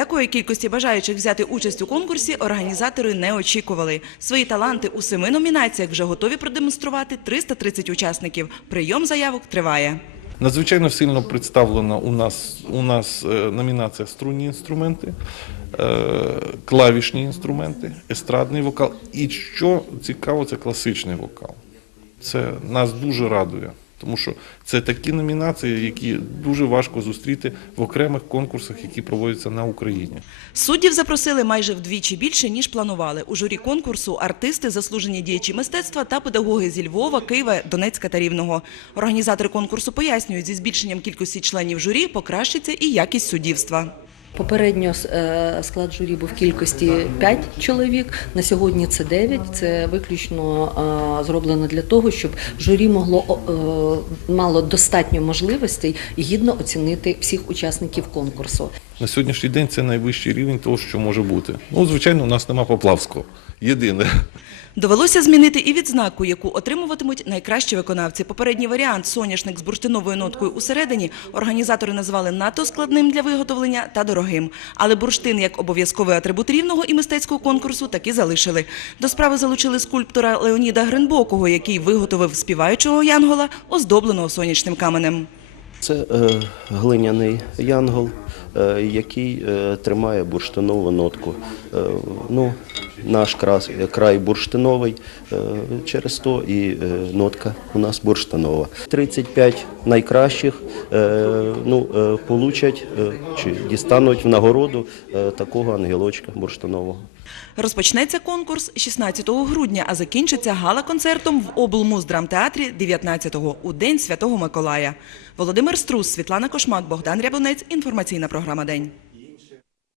Такої кількості бажаючих взяти участь у конкурсі організатори не очікували. Свої таланти у семи номінаціях вже готові продемонструвати 330 учасників. Прийом заявок триває. Надзвичайно сильно представлена у нас, у нас е, номінація струнні інструменти, е, клавішні інструменти, естрадний вокал. І що цікаво, це класичний вокал. Це нас дуже радує, тому що це такі номінації, які дуже важко зустріти в окремих конкурсах, які проводяться на Україні. Суддів запросили майже вдвічі більше, ніж планували. У журі конкурсу артисти, заслужені діячі мистецтва та педагоги зі Львова, Києва, Донецька та Рівного. Організатори конкурсу пояснюють, зі збільшенням кількості членів журі покращиться і якість суддівства. Попередньо е, склад журі був в кількості 5 чоловік. На сьогодні це 9. Це виключно е, зроблено для того, щоб журі могло е, мало достатньо можливостей гідно оцінити всіх учасників конкурсу. На сьогоднішній день це найвищий рівень того, що може бути. Ну, звичайно, у нас нема Поплавського. Єдине. Довелося змінити і відзнаку, яку отримуватимуть найкращі виконавці. Попередній варіант соняшник з бурштиновою ноткою усередині організатори назвали надто складним для виготовлення та дорогим. Але бурштин як обов'язковий атрибут рівного і мистецького конкурсу таки залишили. До справи залучили скульптора Леоніда Гринбокого, який виготовив співаючого янгола, оздобленого сонячним каменем. Це е, глиняний янгол, е, який е, тримає бурштинову нотку. Ну, наш крас, край бурштиновий, е, через то і е, нотка у нас бурштинова. 35 найкращих е, ну, получать чи дістануть в нагороду такого ангелочка бурштинового. Розпочнеться конкурс 16 грудня, а закінчиться гала-концертом в облмуздрамтеатрі 19-го у День Святого Миколая. Володимир Струс, Світлана Кошмак, Богдан Рябонець. Інформаційна програма День.